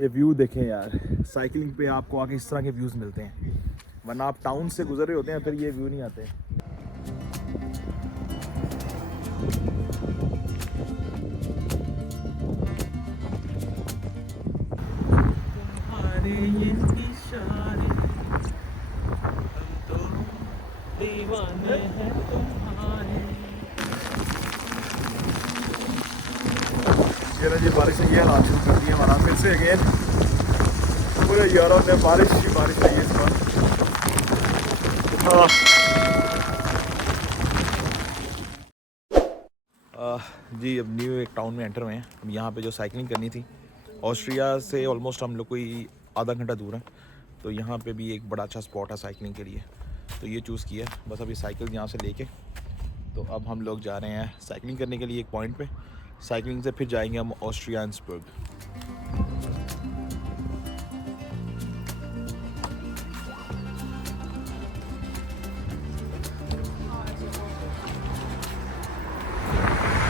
ये व्यू देखें यार, साइकिलिंग पे आपको आगे इस तरह के व्यूज़ मिलते हैं, वरना आप टाउन से गुजर रहे होते हैं फिर ये व्यू नहीं आते। तुम्हारे ये इशारे, हम तो दीवाने हैं तुम्हारे। ये ना जी बारिश ने ये हालात शुरू कर दिए हमारा फिर से अगेन। पूरे यूरोप में बारिश ही बारिश है इस बार। जी अब न्यू एक टाउन में एंटर हुए हैं। अब यहाँ पे जो साइकिलिंग करनी थी, ऑस्ट्रिया से ऑलमोस्ट हम लोग कोई आधा घंटा दूर है, तो यहाँ पे भी एक बड़ा अच्छा स्पॉट है साइकिलिंग के लिए, तो ये चूज़ किया। बस अभी साइकिल यहाँ से लेके तो अब हम लोग जा रहे हैं साइकिलिंग करने के लिए एक पॉइंट पे। साइकिलिंग से फिर जाएंगे हम ऑस्ट्रिया इंसबर्ग।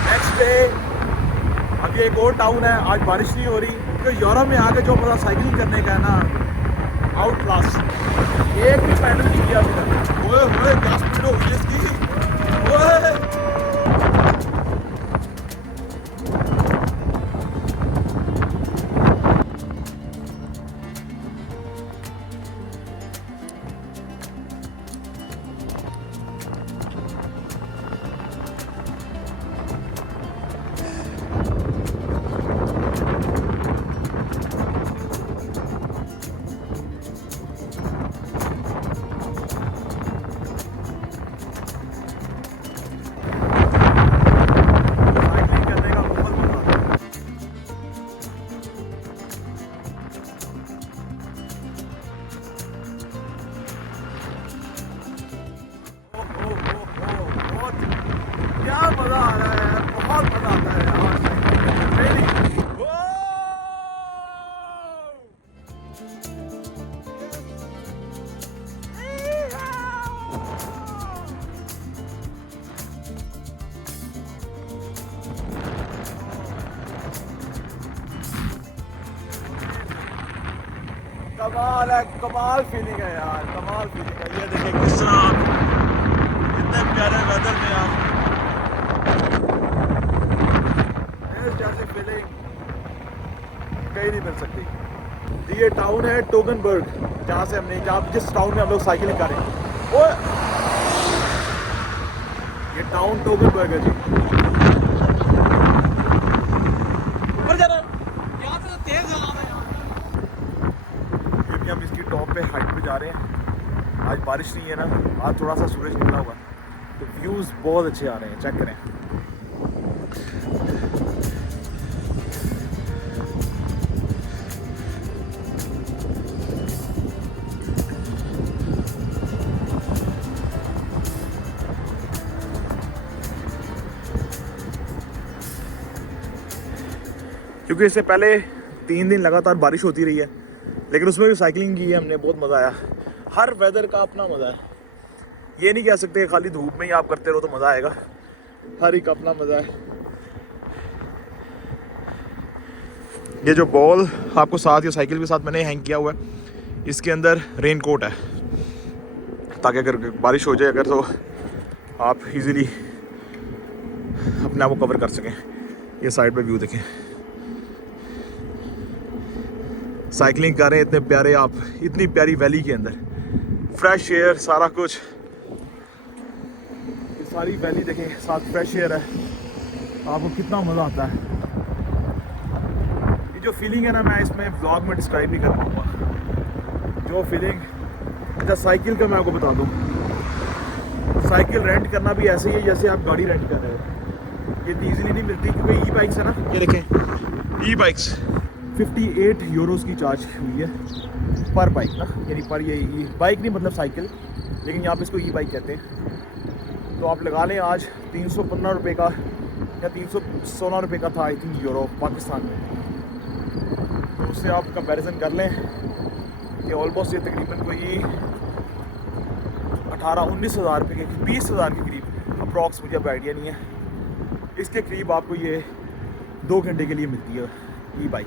नेक्स्ट डे अब ये एक और टाउन है। आज बारिश नहीं हो रही, तो यूरोप में आके जो मज़ा साइकिलिंग करने का है ना, आउट क्लास। एक भी पैडल नहीं किया अभी तक। ओए ओए क्या स्पीड हो गई इसकी। ओए मजा आ रहा है यार, बहुत मजा आता है यार। कमाल है, कमाल फीलिंग है यार, कमाल फीलिंग है। ये देखिए किस तरह आप इतने प्यारे वेदर में आप जैसे फीलिंग कहीं नहीं मिल सकती। ये टाउन है टोगनबर्ग, जहाँ से हमने जिस टाउन में हम लोग साइकिलिंग कर रहे हैं। ओए ये टाउन टोगनबर्ग है जी। ऊपर जा रहा है, यहाँ से तेज हवा है। ये भी हम इसकी टॉप पे हाइट पे जा रहे हैं। आज बारिश नहीं है ना, आज थोड़ा सा सूरज निकला हुआ, तो व्यूज़ बहुत अच्छे आ रहे हैं। चेक करें। क्योंकि इससे पहले 3 दिन लगातार बारिश होती रही है, लेकिन उसमें भी साइकिलिंग की है हमने, बहुत मज़ा आया। हर वेदर का अपना मज़ा है, ये नहीं कह सकते खाली धूप में ही आप करते रहो तो मज़ा आएगा। हर एक अपना मज़ा है। ये जो बॉल आपको साथ या साइकिल के साथ मैंने हैंग किया हुआ है, इसके अंदर रेन कोट है, ताकि अगर बारिश हो जाए अगर तो आप इजीली अपने आप को कवर कर सकें। ये साइड पे व्यू देखें, साइकिलिंग कर रहे हैं इतने प्यारे आप, इतनी प्यारी वैली के अंदर, फ्रेश एयर सारा कुछ। ये सारी वैली देखें, साथ फ्रेश एयर है, आपको कितना मज़ा आता है। ये जो फीलिंग है ना, मैं इसमें व्लॉग में डिस्क्राइब नहीं कर पाऊँगा। जो फीलिंग, अच्छा साइकिल का मैं आपको बता दूँ, साइकिल रेंट करना भी ऐसे ही है जैसे आप गाड़ी रेंट कर रहे हो। ये ईजीली नहीं मिलती, क्योंकि ई बाइक्स है ना, ये देखें ई बाइक्स 58 यूरोज़ की चार्ज हुई है पर बाइक ना, यानी पर ये ई बाइक नहीं मतलब साइकिल, लेकिन यहाँ पे इसको ई बाइक कहते हैं। तो आप लगा लें आज 315 रुपये का या 316 रुपये का था आई थिंक यूरो पाकिस्तान में। तो उससे आप कंपैरिजन कर लें कि ऑलमोस्ट ये तकरीबन कोई 18-19 हज़ार रुपये के, 20 हज़ार के करीब अप्रॉक्स, मुझे अब आइडिया नहीं है, इसके करीब आपको ये 2 घंटे के लिए मिलती है ई बाइक।